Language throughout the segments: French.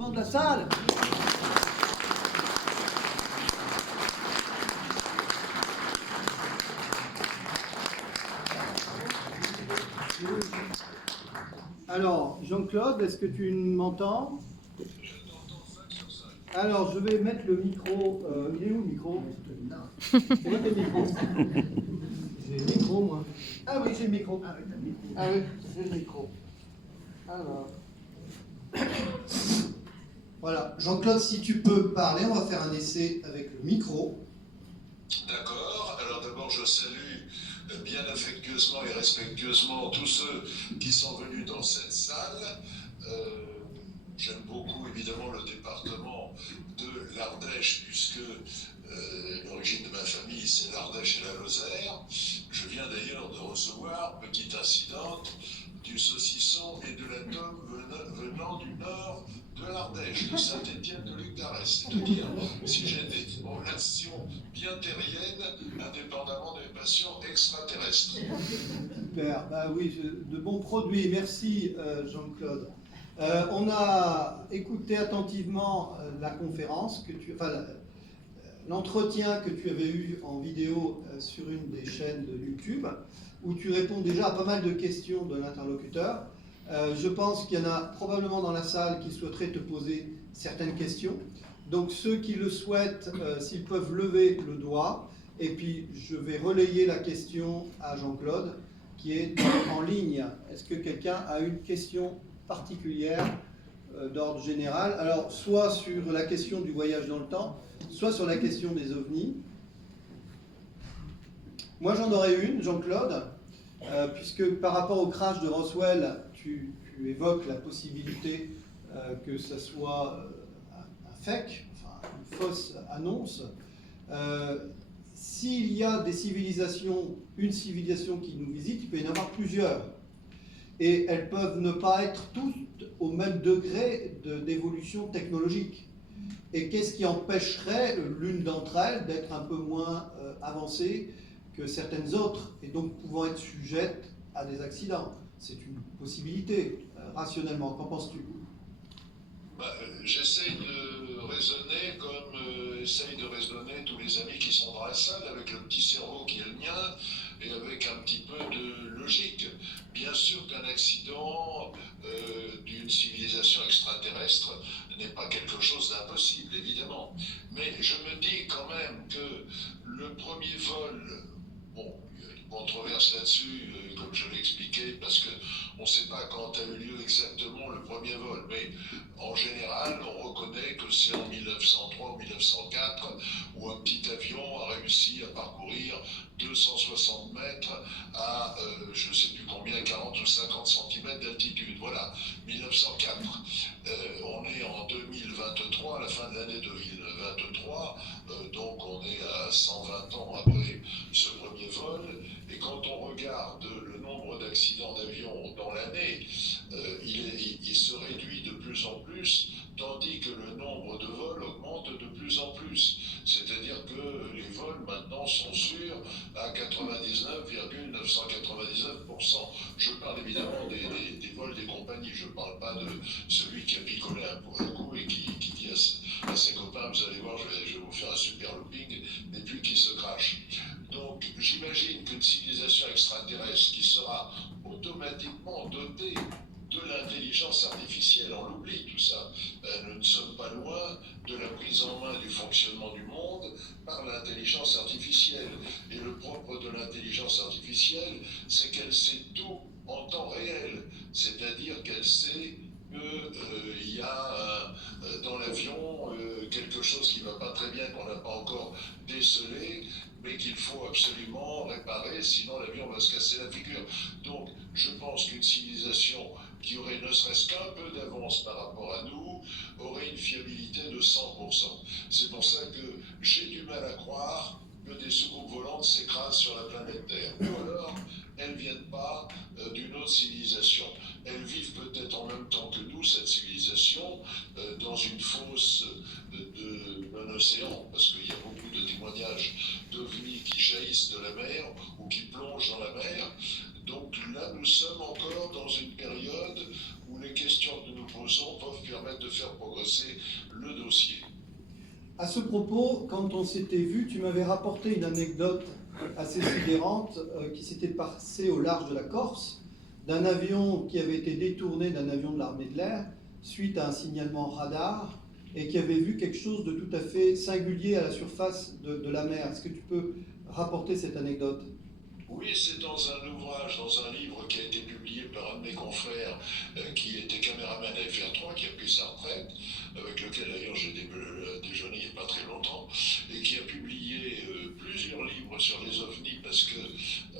applaudissements de la salle. Alors, Jean-Claude, est-ce que tu m'entends? Alors, je vais mettre le micro. Il est où le micro? C'est où le micro? J'ai le micro, moi. Ah oui, j'ai le micro. Ah oui, j'ai le micro. Alors. Voilà, Jean-Claude, si tu peux parler, on va faire un essai avec le micro. D'accord, alors d'abord je salue bien affectueusement et respectueusement tous ceux qui sont venus dans cette salle. J'aime beaucoup évidemment le département de l'Ardèche puisque l'origine de ma famille c'est l'Ardèche et la Lozère. Je viens d'ailleurs de recevoir, petite incidente, du saucisson et de la tome venant du nord de l'Ardèche, de Saint-Étienne de Luc-d'Arès. C'est-à-dire, si j'ai des relations bien terriennes, indépendamment des passions extraterrestres. Super, bah oui, de bons produits. Merci Jean-Claude. On a écouté attentivement la conférence, l'entretien que tu avais eu en vidéo sur une des chaînes de YouTube, où tu réponds déjà à pas mal de questions de l'interlocuteur. Je pense qu'il y en a probablement dans la salle qui souhaiteraient te poser certaines questions. Donc ceux qui le souhaitent, s'ils peuvent lever le doigt, et puis je vais relayer la question à Jean-Claude, qui est en ligne. Est-ce que quelqu'un a une question particulière d'ordre général? Alors, soit sur la question du voyage dans le temps, soit sur la question des ovnis. Moi, j'en aurais une, Jean-Claude, puisque par rapport au crash de Roswell, tu évoques la possibilité que ce soit un fake, enfin une fausse annonce. S'il y a des civilisations, une civilisation qui nous visite, il peut y en avoir plusieurs. Et elles peuvent ne pas être toutes au même degré d'évolution technologique. Et qu'est-ce qui empêcherait l'une d'entre elles d'être un peu moins avancée que certaines autres, et donc pouvant être sujettes à des accidents? C'est une possibilité, rationnellement. Qu'en penses-tu? J'essaye de raisonner comme essayent de raisonner tous les amis qui sont dans la salle, avec le petit cerveau qui est le mien, et avec un petit peu de logique. Bien sûr qu'un accident d'une civilisation extraterrestre n'est pas quelque chose d'impossible, évidemment. Mais je me dis quand même que le premier vol, bon, il y a une controverse là-dessus, comme je l'ai expliqué, parce qu'on ne sait pas quand a eu lieu exactement le premier vol, mais en général, on reconnaît que c'est en 1903 ou 1904 où un petit avion a réussi à parcourir 260 mètres à, je ne sais plus combien, 40 ou 50 cm d'altitude. Voilà, 1904. On est en 2023, à la fin de l'année 2023, donc on est à 120 ans après ce premier vol. Et quand on regarde le nombre d'accidents d'avion dans l'année, il se réduit de plus en plus, tandis que le nombre de vols augmente de plus en plus. C'est-à-dire que les vols maintenant sont sûrs à 99,999%. Je parle évidemment des vols des compagnies, je ne parle pas de celui qui a picolé un coup et qui dit à ses copains, vous allez voir, je vais vous faire un super looping, et puis qui se crache. Donc j'imagine qu'une civilisation extraterrestre qui sera automatiquement dotée de l'intelligence artificielle, on l'oublie tout ça. Nous ne sommes pas loin de la prise en main du fonctionnement du monde par l'intelligence artificielle. Et le propre de l'intelligence artificielle, c'est qu'elle sait tout en temps réel. C'est-à-dire qu'elle sait qu'il y a dans l'avion quelque chose qui ne va pas très bien, qu'on n'a pas encore décelé, mais qu'il faut absolument réparer, sinon l'avion va se casser la figure. Donc je pense qu'une civilisation qui aurait ne serait-ce qu'un peu d'avance par rapport à nous, aurait une fiabilité de 100%. C'est pour ça que j'ai du mal à croire que des soucoupes volantes s'écrasent sur la planète Terre. Ou alors, elles ne viennent pas d'une autre civilisation. Elles vivent peut-être en même temps que nous, cette civilisation, dans une fosse d'un océan, parce qu'il y a beaucoup de témoignages d'ovnis qui jaillissent de la mer ou qui plongent dans la mer. Donc là, nous sommes encore dans une période où les questions que nous nous posons peuvent permettre de faire progresser le dossier. À ce propos, quand on s'était vu, tu m'avais rapporté une anecdote assez sidérante qui s'était passée au large de la Corse, d'un avion qui avait été détourné d'un avion de l'armée de l'air suite à un signalement radar et qui avait vu quelque chose de tout à fait singulier à la surface de la mer. Est-ce que tu peux rapporter cette anecdote ? Oui, c'est dans un ouvrage, dans un livre qui a été publié par un de mes confrères qui était caméraman à FR3, qui a pris sa retraite, avec lequel d'ailleurs j'ai déjeuné il n'y a pas très longtemps, et qui a publié plusieurs livres sur les ovnis parce que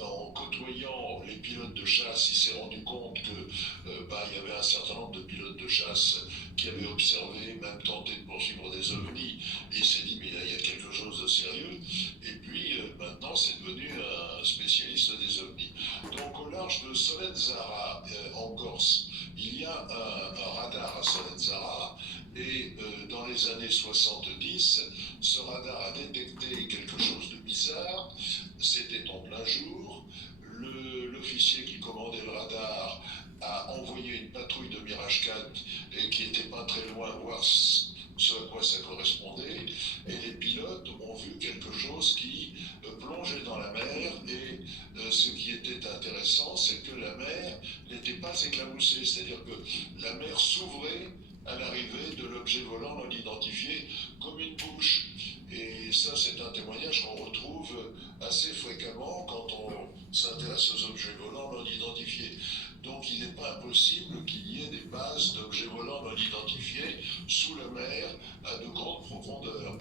en côtoyant les pilotes de chasse, il s'est rendu compte que il y avait un certain nombre de pilotes de chasse qui avaient observé, même tenté de poursuivre des ovnis, et il s'est dit mais là il y a quelque chose de sérieux, et puis maintenant c'est devenu un spécialiste des ovnis. Donc au large de Solenzara en Corse, il y a un radar à Solenzara, et dans les années 70, ce radar a détecté quelque chose de bizarre, c'était en plein jour, l'officier qui commandait le radar a envoyé une patrouille de Mirage 4 et qui n'était pas très loin voir ce à quoi ça correspondait, et les pilotes ont vu quelque chose qui plongeait dans la mer, et ce qui était intéressant, c'est que la mer n'était pas éclaboussée, c'est-à-dire que la mer s'ouvrait à l'arrivée de l'objet volant non identifié comme une bouche. Et ça, c'est un témoignage qu'on retrouve assez fréquemment quand on s'intéresse aux objets volants non identifiés. Donc il n'est pas impossible qu'il y ait des bases d'objets volants non identifiés sous la mer à de grandes profondeurs.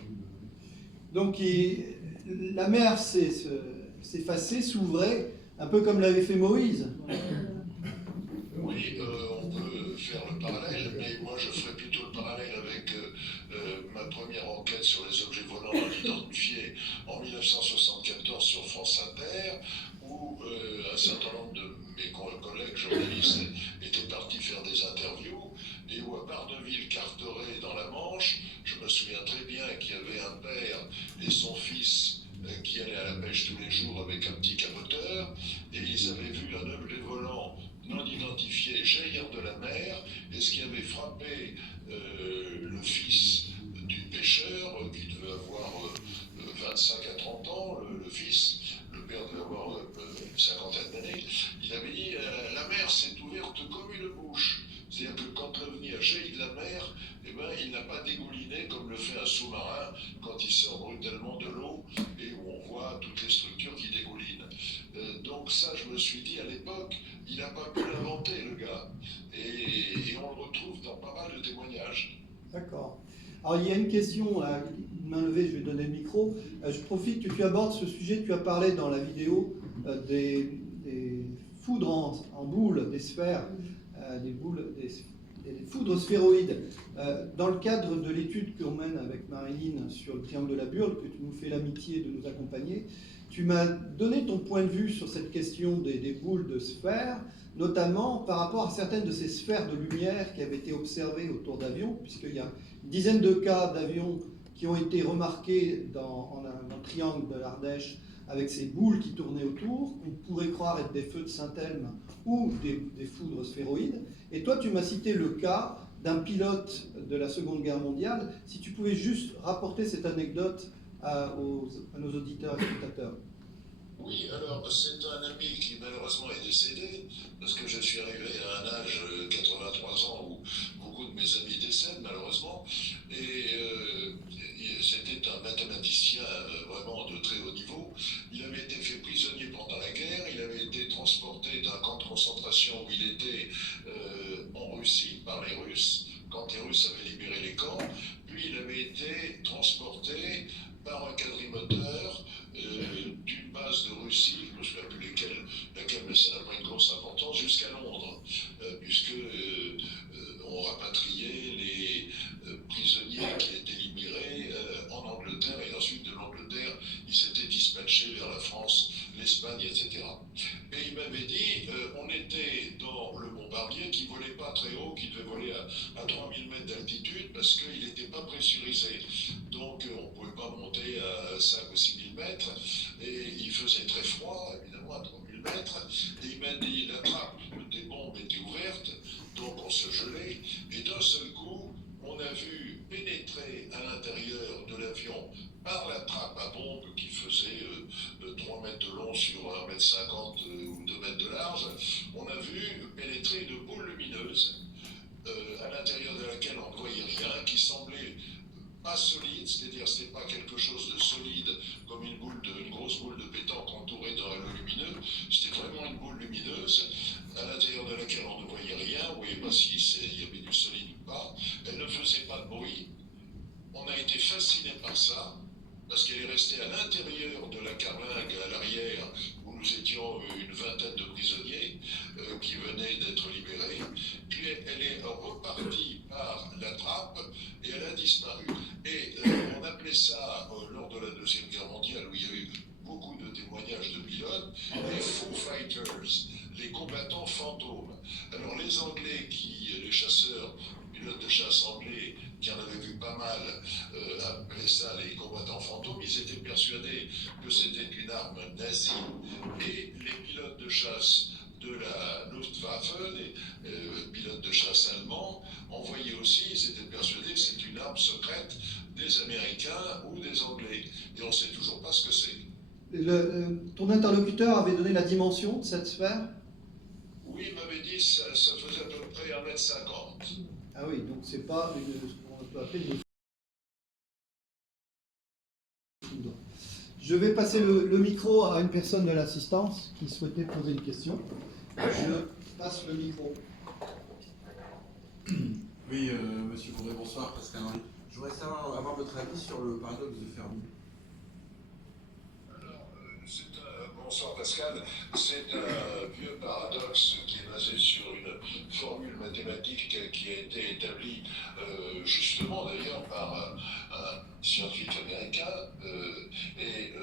Donc la mer s'effaçait, s'ouvrait, un peu comme l'avait fait Moïse. Oui, on peut faire le parallèle, mais moi je ferais plutôt le parallèle avec ma première enquête sur les objets volants non identifiés en 1974 sur France Inter, où un certain nombre de mes collègues journalistes étaient partis faire des interviews, et où à Barneville-Carteret dans la Manche, je me souviens très bien qu'il y avait un père et son fils qui allaient à la pêche tous les jours avec un petit capoteur, et ils avaient vu un objet volant non identifié jaillir de la mer, et ce qui avait frappé le fils du pêcheur, qui devait avoir 25 à 30 ans, le fils, le père devait avoir une cinquantaine d'années, il avait dit la mer s'est ouverte comme une bouche. C'est-à-dire que quand l'OVNI a jailli de la mer, eh ben, il n'a pas dégouliné comme le fait un sous-marin quand il sort brutalement de l'eau et où on voit toutes les structures qui dégoulinent. Donc ça, je me suis dit à l'époque, il n'a pas pu l'inventer, le gars. Et on le retrouve dans pas mal de témoignages. D'accord. Alors il y a une question, une main levée, je vais donner le micro. Je profite que tu abordes ce sujet, tu as parlé dans la vidéo des foudres en boule, des sphères, des foudres sphéroïdes. Dans le cadre de l'étude qu'on mène avec Marilyn sur le triangle de la Burle, que tu nous fais l'amitié de nous accompagner, tu m'as donné ton point de vue sur cette question des boules de sphères, notamment par rapport à certaines de ces sphères de lumière qui avaient été observées autour d'avions, puisqu'il y a une dizaine de cas d'avions qui ont été remarqués dans le triangle de l'Ardèche avec ces boules qui tournaient autour, qu'on pourrait croire être des feux de Saint-Elme ou des foudres sphéroïdes. Et toi, tu m'as cité le cas d'un pilote de la Seconde Guerre mondiale. Si tu pouvais juste rapporter cette anecdote à nos auditeurs et spectateurs. Oui, alors c'est un ami qui malheureusement est décédé, parce que je suis arrivé à un âge 83 ans où beaucoup de mes amis décèdent malheureusement, et c'était un mathématicien vraiment de très haut niveau. Il avait été fait prisonnier pendant la guerre, il avait été transporté d'un camp de concentration où il était en Russie par les Russes, quand les Russes avaient libéré les camps, puis il avait été transporté par un quadrimoteur d'une base de Russie, je ne me souviens plus laquelle, mais ça n'a pas une grosse importance, jusqu'à Londres, puisque on rapatriait les prisonniers qui étaient libérés en Angleterre, et ensuite de l'Angleterre, ils étaient dispatchés vers la France, l'Espagne, etc. Et il m'avait dit, on était dans le bombardier qui ne volait pas très haut, qui devait voler à 3000 mètres d'altitude, parce qu'il n'était pas pressurisé. Donc on ne pouvait pas monter à 5 ou 6 000 mètres, et il faisait très froid, évidemment, à 3000 000 mètres, et il m'a dit la trappe des bombes était ouverte, donc on se gelait, et d'un seul coup, on a vu pénétrer à l'intérieur de l'avion par la trappe à bombe qui faisait 3 mètres de long sur 1,50 m ou 2 mètres de large, on a vu pénétrer une boule lumineuse à l'intérieur de laquelle on ne voyait rien, qui semblait pas solide, c'est-à-dire c'était pas quelque chose de solide comme une grosse boule de pétanque entourée d'un halo lumineux, c'était vraiment une boule lumineuse à l'intérieur de laquelle on ne voyait rien, on ne voyait pas s'il y avait du solide ou pas, elle ne faisait pas de bruit. On a été fasciné par ça, parce qu'elle est restée à l'intérieur de la carlingue à l'arrière, où nous étions une vingtaine de prisonniers qui venaient d'être libérés. Puis elle est repartie par la trappe et elle a disparu. Et on appelait ça, lors de la Deuxième Guerre mondiale, où il y a eu beaucoup de témoignages de pilotes, les foo fighters, les combattants fantômes. Alors les Anglais, les chasseurs, pilotes de chasse anglais, qui en avaient vu pas mal, appelaient ça les combattants fantômes, ils étaient persuadés que c'était une arme nazie, et les pilotes de chasse de la Luftwaffe, les pilotes de chasse allemands, en voyaient aussi, ils étaient persuadés que c'est une arme secrète des Américains ou des Anglais, et on ne sait toujours pas ce que c'est. Ton interlocuteur avait donné la dimension de cette sphère? Oui, il m'avait dit que ça faisait à peu près 1,50 m. Ah oui, donc c'est pas ce qu'on peut appeler une foudre. Je vais passer le micro à une personne de l'assistance qui souhaitait poser une question. Je passe le micro. Oui, monsieur Bourré, bonsoir, Pascal Henry. Je voudrais savoir, avoir votre avis sur le paradoxe de Fermi. Bonsoir Pascal, c'est un vieux paradoxe qui est basé sur une formule mathématique qui a été établie justement d'ailleurs par un scientifique américain et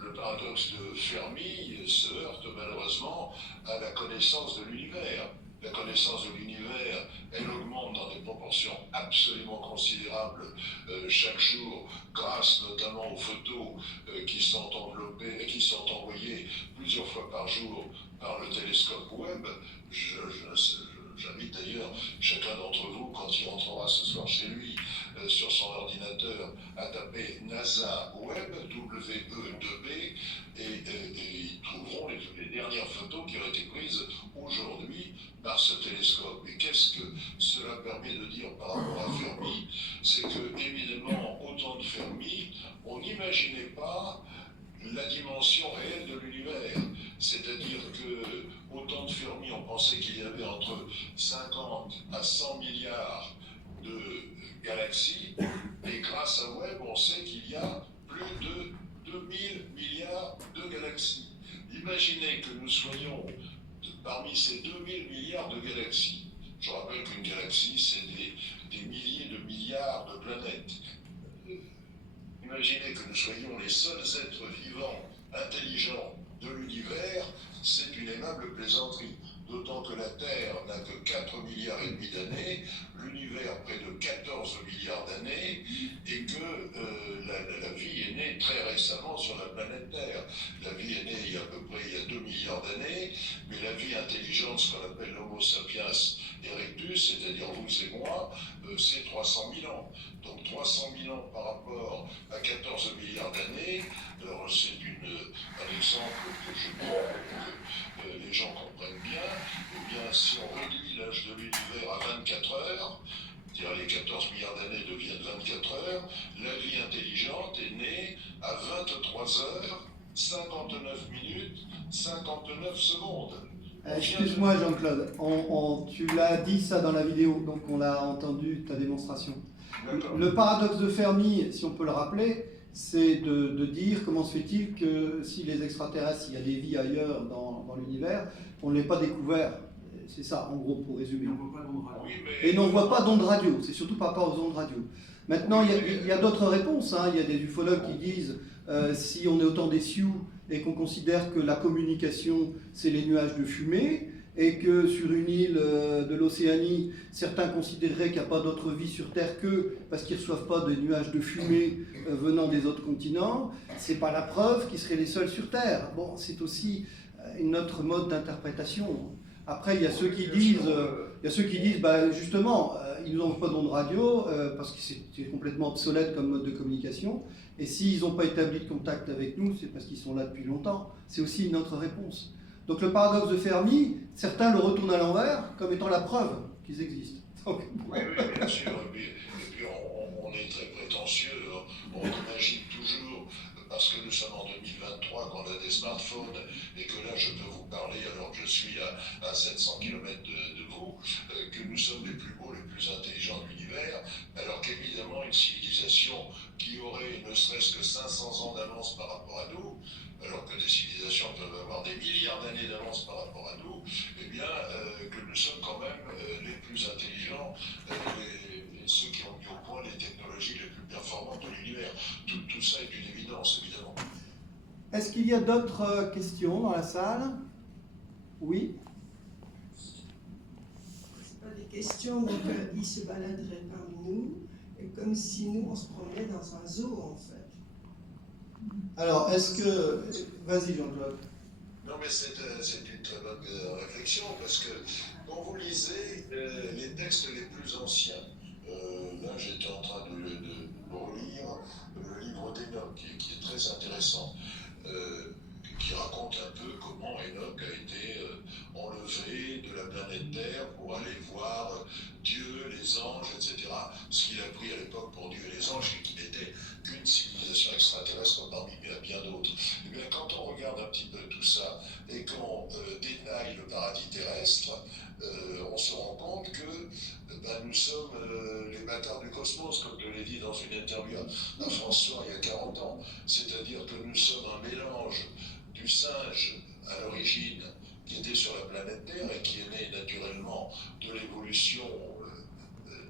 le paradoxe de Fermi se heurte malheureusement à la connaissance de l'univers. La connaissance de l'univers, elle augmente dans des proportions absolument considérables chaque jour, grâce notamment aux photos qui sont enveloppées et qui sont envoyées plusieurs fois par jour par le télescope Webb. J'invite d'ailleurs chacun d'entre vous, quand il rentrera ce soir chez lui, sur son ordinateur, à taper NASA Webb, W-E-2-B, et ils trouveront les dernières photos qui ont été prises aujourd'hui par ce télescope. Et qu'est-ce que cela permet de dire par rapport à Fermi? C'est que, évidemment, au temps de Fermi, on n'imaginait pas la dimension réelle de l'univers. C'est-à-dire que, au temps de Fermi, on pensait qu'il y avait entre 50 à 100 milliards de galaxies, et grâce à Webb, on sait qu'il y a plus de 2000 milliards de galaxies. Imaginez que nous soyons parmi ces 2000 milliards de galaxies. Je rappelle qu'une galaxie, c'est des milliers de milliards de planètes. Imaginez que nous soyons les seuls êtres vivants, intelligents de l'univers, c'est une aimable plaisanterie. D'autant que la Terre n'a que 4 milliards et demi d'années, l'univers près de 14 milliards d'années, et que la vie est née très récemment sur la planète Terre. La vie est née il y a à peu près 2 milliards d'années, mais la vie intelligente, ce qu'on appelle l'Homo sapiens erectus, c'est-à-dire vous et moi, c'est 300 000 ans. Donc 300 000 ans par rapport à 14 milliards d'années, alors c'est un exemple que je prends pour que les gens comprennent bien. Eh bien, si on réduit l'âge de l'univers à 24 heures, c'est-à-dire les 14 milliards d'années deviennent 24 heures, la vie intelligente est née à 23 heures, 59 minutes, 59 secondes. Excuse-moi Jean-Claude, tu l'as dit ça dans la vidéo, donc on l'a entendu, ta démonstration. Le paradoxe de Fermi, si on peut le rappeler, c'est de dire comment se fait-il que si les extraterrestres, il y a des vies ailleurs dans l'univers, on ne l'ait pas découvert. C'est ça, en gros, pour résumer. Et on ne voit pas d'ondes radio, c'est surtout par rapport aux ondes radio. Maintenant, il y a d'autres réponses. Hein. Il y a des ufologues qui disent si on est au temps des Sioux et qu'on considère que la communication, c'est les nuages de fumée, et que sur une île de l'Océanie, certains considéreraient qu'il n'y a pas d'autre vie sur Terre qu'eux, parce qu'ils ne reçoivent pas de nuages de fumée venant des autres continents, ce n'est pas la preuve qu'ils seraient les seuls sur Terre. Bon, c'est aussi une autre mode d'interprétation. Après, il y a ceux qui disent, bah, justement, ils nous envoient pas d'ondes radio parce que c'est complètement obsolète comme mode de communication. Et s'ils n'ont pas établi de contact avec nous, c'est parce qu'ils sont là depuis longtemps. C'est aussi une autre réponse. Donc le paradoxe de Fermi, certains le retournent à l'envers comme étant la preuve qu'ils existent. Donc, oui, bien sûr. Et puis on est très prétentieux. On imagine toujours, parce que nous sommes en 2023, qu'on a des smartphones, et que là je peux vous parler alors que je suis à 700 km de vous, que nous sommes les plus beaux, les plus intelligents de l'univers, alors qu'évidemment une civilisation qui aurait ne serait-ce que 500 ans d'avance par rapport à nous, alors que des civilisations peuvent avoir des milliards d'années d'avance par rapport à nous, eh bien, que nous sommes quand même les plus intelligents et ceux qui ont mis au point les technologies les plus performantes de l'univers. Tout ça est une évidence, évidemment. est-ce qu'il y a d'autres questions dans la salle? Oui? C'est pas des questions, donc ils se baladeraient parmi nous, et comme si nous on se promenait dans un zoo en fait. Alors, est-ce que... Vas-y, Jean-Claude. Non, mais c'est une très bonne réflexion, parce que quand vous lisez les textes les plus anciens, là j'étais en train de relire le livre d'Enoch, qui est très intéressant, qui raconte un peu comment Enoch a été enlevé de la planète Terre pour aller voir Dieu, les anges, etc. Ce qu'il a pris à l'époque pour Dieu et les anges, c'est qu'il n'était qu'une civilisation extraterrestre parmi bien d'autres. Et bien, quand on regarde un petit peu tout ça et qu'on détaille le paradis terrestre, on se rend compte que nous sommes les bâtards du cosmos, comme je l'ai dit dans une interview à François il y a 40 ans. C'est-à-dire que nous sommes un mélange du singe à l'origine qui était sur la planète Terre et qui est né naturellement de l'évolution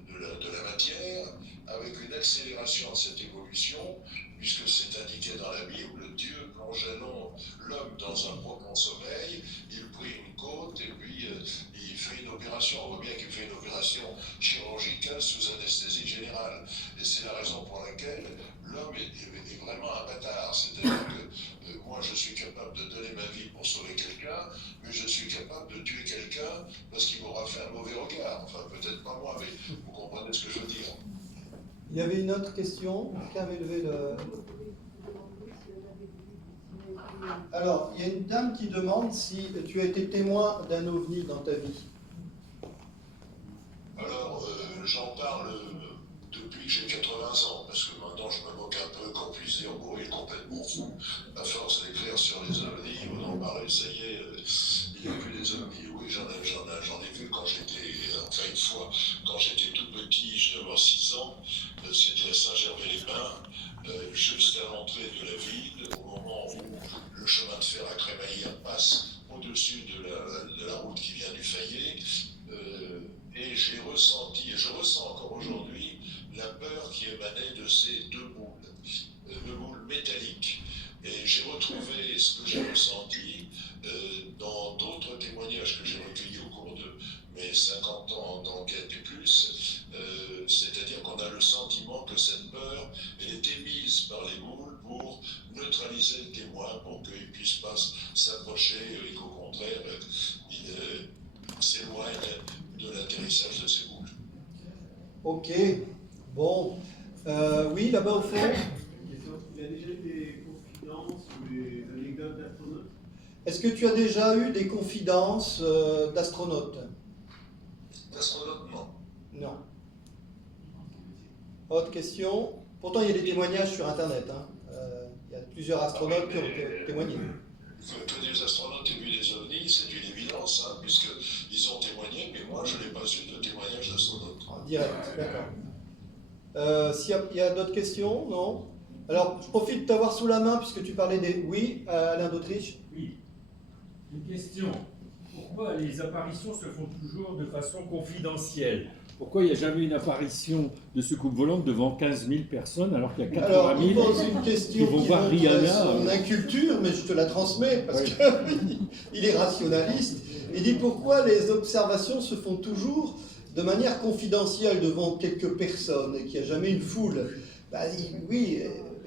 de la matière, avec une accélération de cette évolution, puisque c'est indiqué dans la Bible, Dieu plongeait l'homme dans un profond sommeil, il prit une côte et puis il fait une opération. On voit bien qu'il fait une opération chirurgicale sous anesthésie générale. Et c'est la raison pour laquelle l'homme est vraiment un bâtard. C'est-à-dire que moi je suis capable de donner ma vie pour sauver quelqu'un, mais je suis capable de tuer quelqu'un parce qu'il m'aura fait un mauvais regard. Enfin, peut-être pas moi, mais vous comprenez ce que je veux dire. Il y avait une autre question. Qui avait levé le... Alors, il y a une dame qui demande si tu as été témoin d'un ovni dans ta vie. Alors, j'en parle depuis que j'ai 80 ans, parce que maintenant je me moque un peu, qu'on puisse dire, bon, il est complètement fou. À force d'écrire sur les ovnis, on en parle, ça y est, il n'y a plus des ovnis. Oui, j'en ai vu quand j'étais, enfin une fois, quand j'étais tout petit, je devais avoir 6 ans, c'était à Saint-Gervais-les-Bains, juste à l'entrée de la ville, au moment où le chemin de fer à Crémaillère passe au-dessus de la route qui vient du Fayet. Et j'ai ressenti, et je ressens encore aujourd'hui, la peur qui émanait de ces deux boules métalliques. Et j'ai retrouvé ce que j'ai ressenti dans d'autres témoignages que j'ai recueillis au cours de mes 50 ans d'enquête et plus. C'est-à-dire qu'on a le sentiment que cette peur, elle est émise par les boules pour neutraliser le témoin, pour qu'il ne puisse pas s'approcher et qu'au contraire, il s'éloigne de l'atterrissage de ces boules. Ok, bon. Oui, là-bas au fond. Il y a déjà eu des confidences ou des anecdotes d'astronautes? Est-ce que tu as déjà eu des confidences d'astronautes? D'astronautes, non. Non. Autre question? Pourtant, il y a des témoignages sur Internet. Hein. Il y a plusieurs astronautes qui ont témoigné. Que des astronautes aient vu des ovnis, c'est une évidence, hein, puisqu'ils ont témoigné, mais moi, je n'ai pas eu de témoignage d'astronautes. En direct, d'accord. S'il y a d'autres questions, non? Alors, je profite de t'avoir sous la main puisque tu parlais des... Oui, Alain d'Autriche? Oui. Une question. Pourquoi les apparitions se font toujours de façon confidentielle? Pourquoi il n'y a jamais une apparition de soucoupe volante devant 15 000 personnes alors qu'il y a 80 Alors, 000 il pose une question qui vont qui voir montre Rihanna, son inculture, mais je te la transmets parce Oui. qu'il est rationaliste. Il dit pourquoi les observations se font toujours de manière confidentielle devant quelques personnes et qu'il n'y a jamais une foule. Oui,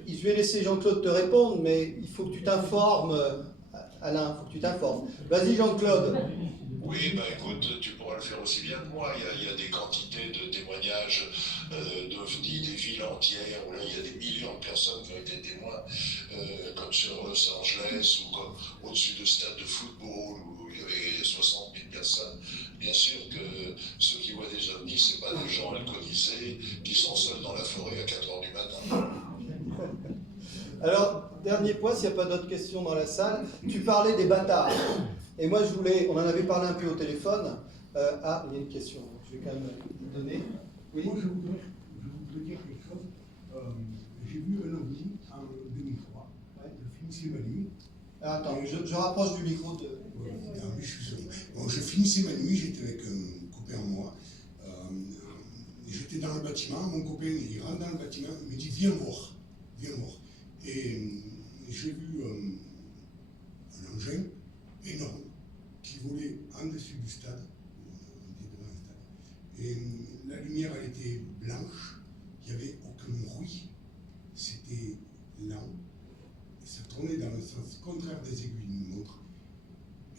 je vais laisser Jean-Claude te répondre, mais il faut que tu t'informes, Alain, il faut que tu t'informes. Vas-y Jean-Claude. Oui, bah écoute, tu pourras le faire aussi bien que moi. Il y a des quantités de témoignages d'OVNI, des villes entières, où là il y a des millions de personnes qui ont été témoins, comme sur Los Angeles ou comme au-dessus de stades de football où il y avait 60 000 personnes. Bien sûr que ceux qui voient des ovnis, c'est pas des gens alcoolisés qui sont seuls dans la forêt à 4 h du matin. Alors, dernier point, s'il n'y a pas d'autres questions dans la salle, tu parlais des bâtards. Et moi, on en avait parlé un peu au téléphone. Il y a une question, je vais quand même vous donner. Oui. Moi, je voudrais dire quelque chose. J'ai vu un ovni en 2003, le film C'est ma nuit. Attends, je rapproche du micro de... Ouais, non, mais je suis sûr. Bon, je finissais ma nuit, j'étais avec un copain à moi. J'étais dans le bâtiment, mon copain, il rentre dans le bâtiment, il me dit viens voir, viens voir. Et j'ai vu un engin énorme qui volait en dessus du stade, on était devant un stade. Et la lumière, elle était blanche, il n'y avait aucun bruit, c'était lent, et ça tournait dans le sens contraire des aiguilles d'une montre.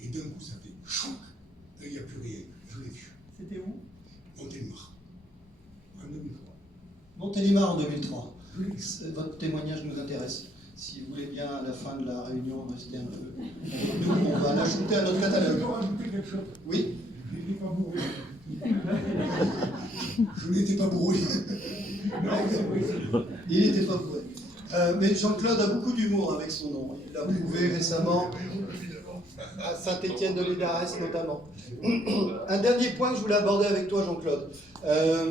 Et d'un coup, ça fait chouc, là, il n'y a plus rien, je l'ai vu. C'était où? Montélimar, en 2003. Montélimar en 2003. Votre témoignage nous intéresse. Si vous voulez bien, à la fin de la réunion, rester un peu. Nous, on va l'ajouter à notre catalogue. Je peux rajouter quelque chose? Oui. Je n'étais pas bourré. Je n'étais pas bourré. Non, c'est vrai. Il n'était pas bourré. Mais Jean-Claude a beaucoup d'humour avec son nom. Il l'a prouvé récemment à Saint-Étienne-de-Lüdarès notamment. Un dernier point que je voulais aborder avec toi, Jean-Claude,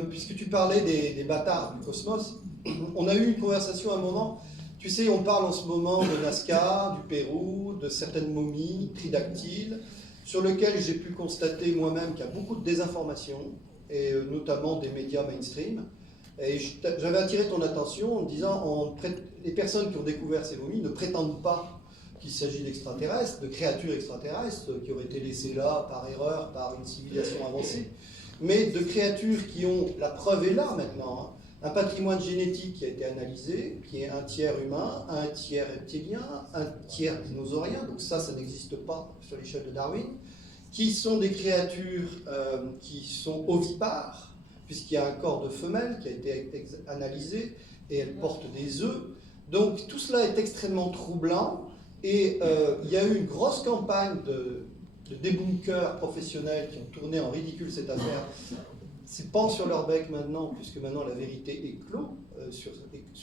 puisque tu parlais des bâtards du cosmos. On a eu une conversation à un moment. Tu sais, on parle en ce moment de Nazca, du Pérou, de certaines momies tridactyles, sur lesquelles j'ai pu constater moi-même qu'il y a beaucoup de désinformation, et notamment des médias mainstream. Et j'avais attiré ton attention en disant les personnes qui ont découvert ces momies ne prétendent pas qu'il s'agit d'extraterrestres, de créatures extraterrestres qui auraient été laissées là par erreur, par une civilisation avancée, mais de créatures qui ont, la preuve est là maintenant, un patrimoine génétique qui a été analysé, qui est un tiers humain, un tiers reptilien, un tiers dinosaurien, donc ça n'existe pas sur l'échelle de Darwin, qui sont des créatures qui sont ovipares, puisqu'il y a un corps de femelle qui a été analysé, et elle porte des œufs. Donc tout cela est extrêmement troublant, et il y a eu une grosse campagne de débunkers professionnels qui ont tourné en ridicule cette affaire. C'est pend sur leur bec maintenant, puisque maintenant la vérité est clos sur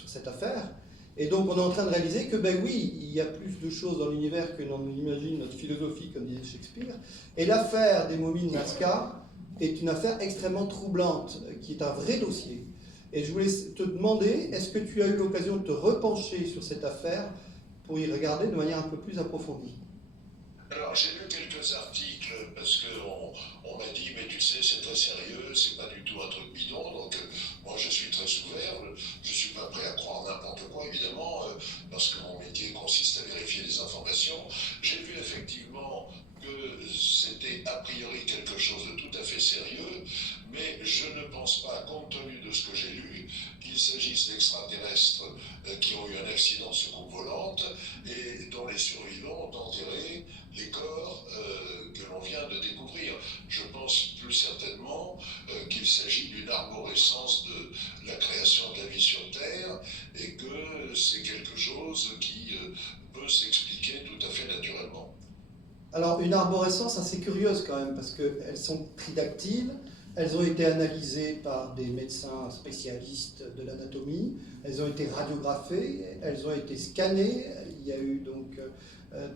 cette affaire. Et donc on est en train de réaliser que, ben oui, il y a plus de choses dans l'univers que l'on imagine notre philosophie, comme disait Shakespeare. Et l'affaire des momies de Nazca est une affaire extrêmement troublante, qui est un vrai dossier. Et je voulais te demander, est-ce que tu as eu l'occasion de te repencher sur cette affaire pour y regarder de manière un peu plus approfondie? Alors, j'ai lu quelques articles parce qu'on m'a dit, mais tu sais, c'est très sérieux, c'est pas du tout un truc bidon, donc moi je suis très ouvert, je suis pas prêt à croire n'importe quoi, évidemment, parce que mon métier consiste à vérifier les informations. J'ai vu effectivement que c'était a priori quelque chose de tout à fait sérieux, mais je ne pense pas, compte tenu de ce que j'ai lu, qu'il s'agisse d'extraterrestres qui ont eu un accident de soucoupe volante et dont les survivants ont enterré les corps que l'on vient de découvrir. Je pense plus certainement qu'il s'agit d'une arborescence de la création de la vie sur Terre et que c'est quelque chose qui peut s'expliquer tout à fait naturellement. Alors, une arborescence assez curieuse quand même, parce qu'elles sont tridactyles, elles ont été analysées par des médecins spécialistes de l'anatomie, elles ont été radiographées, elles ont été scannées, il y a eu donc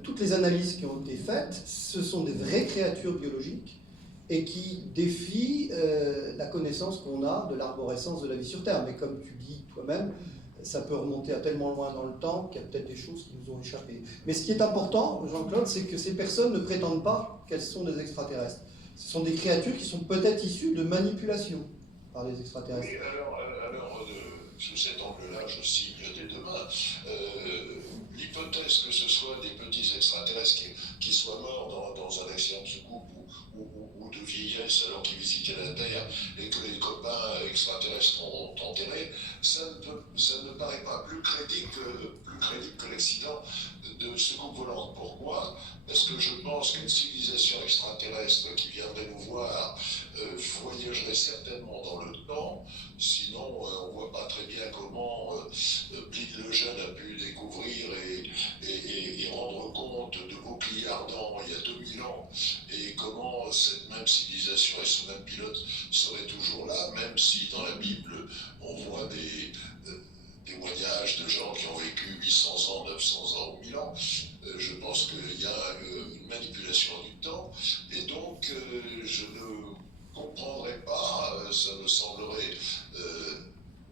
toutes les analyses qui ont été faites, ce sont des vraies créatures biologiques et qui défient la connaissance qu'on a de l'arborescence de la vie sur Terre. Mais comme tu dis toi-même, ça peut remonter à tellement loin dans le temps qu'il y a peut-être des choses qui nous ont échappé. Mais ce qui est important, Jean-Claude, c'est que ces personnes ne prétendent pas qu'elles sont des extraterrestres. Ce sont des créatures qui sont peut-être issues de manipulation. par les extraterrestres. Oui, alors sous cet angle-là, je signe dès demain. L'hypothèse que ce soit des petits extraterrestres qui soient morts dans un accident de soucoupe ou de vieillesse alors qu'ils visitaient la Terre et que les copains extraterrestres ont enterré, ça ne paraît pas plus crédible que l'accident de soucoupe volante. Pourquoi? Parce que je pense qu'une civilisation extraterrestre qui viendrait nous voir voyagerait certainement dans le temps, sinon on ne voit pas très bien comment Pline le Jeune a pu découvrir et rendre compte de boucliers ardents il y a 2000 ans, et comment cette même civilisation et ce même pilote seraient toujours là, même si dans la Bible on voit des témoignages de gens qui ont vécu 800 ans, 900 ans ou 1000 ans. Je pense qu'il y a une manipulation du temps, et donc je ne comprendrais pas, ça me semblerait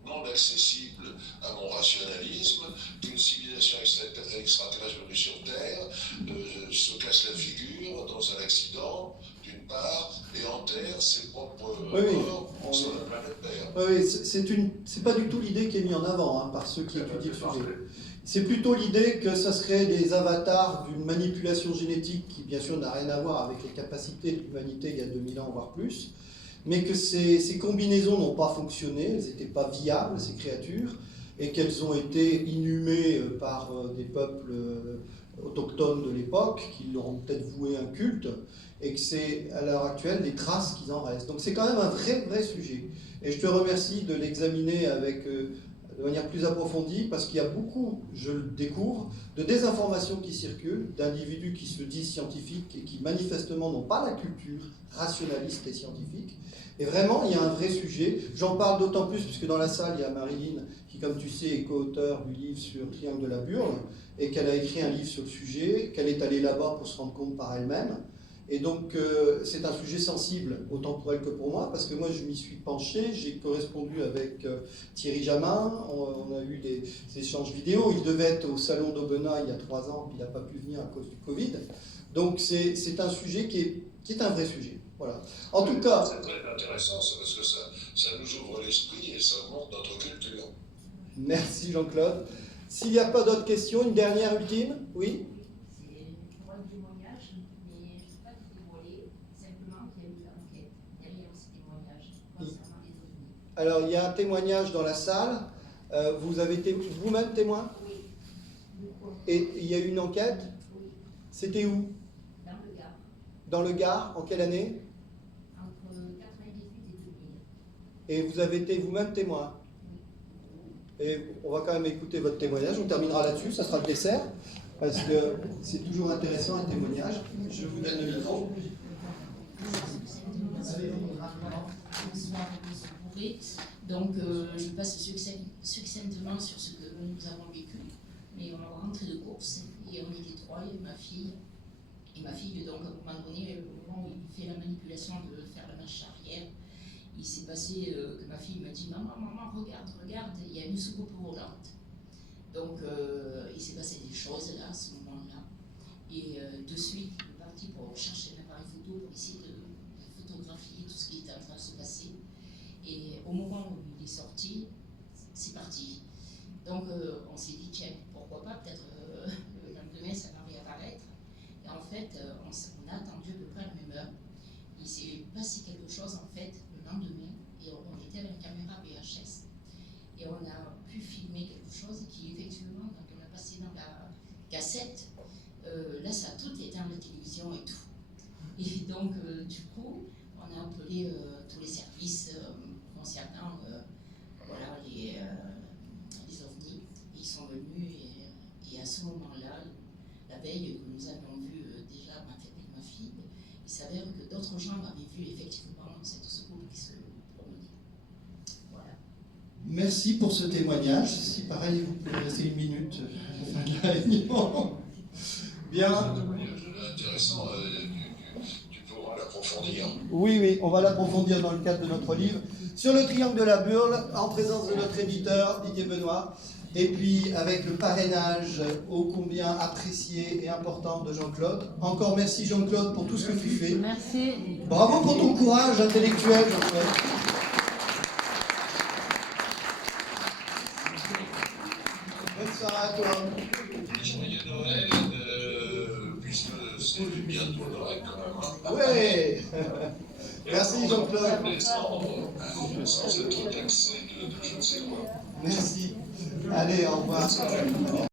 non accessible à mon rationalisme, qu'une civilisation extraterrestre venue sur Terre se casse la figure dans un accident, d'une part, et enterre ses propres morts sur la planète Terre. Oui, c'est pas du tout l'idée qui est mise en avant par ceux qui étudient le sujet. C'est plutôt l'idée que ça serait des avatars d'une manipulation génétique qui, bien sûr, n'a rien à voir avec les capacités de l'humanité il y a 2000 ans, voire plus, mais que ces combinaisons n'ont pas fonctionné, elles n'étaient pas viables, ces créatures, et qu'elles ont été inhumées par des peuples autochtones de l'époque, qui leur ont peut-être voué un culte, et que c'est à l'heure actuelle des traces qui en restent. Donc c'est quand même un vrai sujet. Et je te remercie de l'examiner avec... de manière plus approfondie, parce qu'il y a beaucoup, je le découvre, de désinformations qui circulent, d'individus qui se disent scientifiques et qui manifestement n'ont pas la culture rationaliste et scientifique. Et vraiment, il y a un vrai sujet. J'en parle d'autant plus puisque dans la salle, il y a Marilyn, qui, comme tu sais, est co-auteur du livre sur le triangle de la Burle, et qu'elle a écrit un livre sur le sujet, qu'elle est allée là-bas pour se rendre compte par elle-même. Et donc, c'est un sujet sensible, autant pour elle que pour moi, parce que moi, je m'y suis penché, j'ai correspondu avec Thierry Jamin, on a eu des échanges vidéo, il devait être au salon d'Aubenas il y a 3 ans, puis il n'a pas pu venir à cause du Covid. Donc, c'est un sujet qui est un vrai sujet. Voilà. En tout cas... C'est très intéressant, parce que ça nous ouvre l'esprit et ça montre notre culture. Merci Jean-Claude. S'il n'y a pas d'autres questions, une dernière ultime? Oui? Alors, il y a un témoignage dans la salle. Vous avez été vous-même témoin? Oui. Et il y a eu une enquête? Oui. C'était où? Dans le Gard. Dans le Gard? En quelle année? Entre 98 et 2000. Et vous avez été vous-même témoin? Oui. Et on va quand même écouter votre témoignage. On terminera là-dessus, ça sera le dessert. Parce que c'est toujours intéressant un témoignage. Je vous donne le micro. Donc, je passe succinctement sur ce que nous avons vécu, mais on est rentré de course et on était 3, et ma fille. Et ma fille, donc, à un moment donné, au moment où il fait la manipulation de faire la marche arrière, il s'est passé que ma fille m'a dit maman, regarde, il y a une soucoupe volante. Donc, il s'est passé des choses là, à ce moment-là. Et de suite, il est parti pour chercher un appareil photo pour essayer de photographier tout ce qui était en train de se passer. Et au moment où il est sorti, c'est parti. Donc on s'est dit, tiens, pourquoi pas, peut-être le lendemain ça va réapparaître. Et en fait, on a attendu à peu près à la même heure. Il s'est passé quelque chose en fait le lendemain, et on était avec une caméra VHS. Et on a pu filmer quelque chose qui effectivement, quand on a passé dans la cassette, là ça a tout été en la télévision et tout. Et donc du coup, on a appelé tous les services concernant voilà, les ovnis. Ils sont venus et à ce moment-là, la veille que nous avions vu déjà avec ma fille, il s'avère que d'autres gens avaient vu effectivement cette soucoupe qui se promenait. Voilà. Merci pour ce témoignage. Si pareil, vous pouvez rester 1 minute à la fin de la réunion. Bien. Intéressant, tu pourras l'approfondir. Oui, on va l'approfondir dans le cadre de notre livre. Sur le triangle de la Burle, en présence de notre éditeur Didier Benoît, et puis avec le parrainage ô combien apprécié et important de Jean-Claude. Encore merci Jean-Claude pour tout ce que tu fais. Merci. Bravo pour ton courage intellectuel, Jean-Claude. fait bien de Vaudreuil quand même. Ouais. Merci Jean-Claude. Mais sans être taxé de je ne sais quoi. Merci. Allez, au revoir.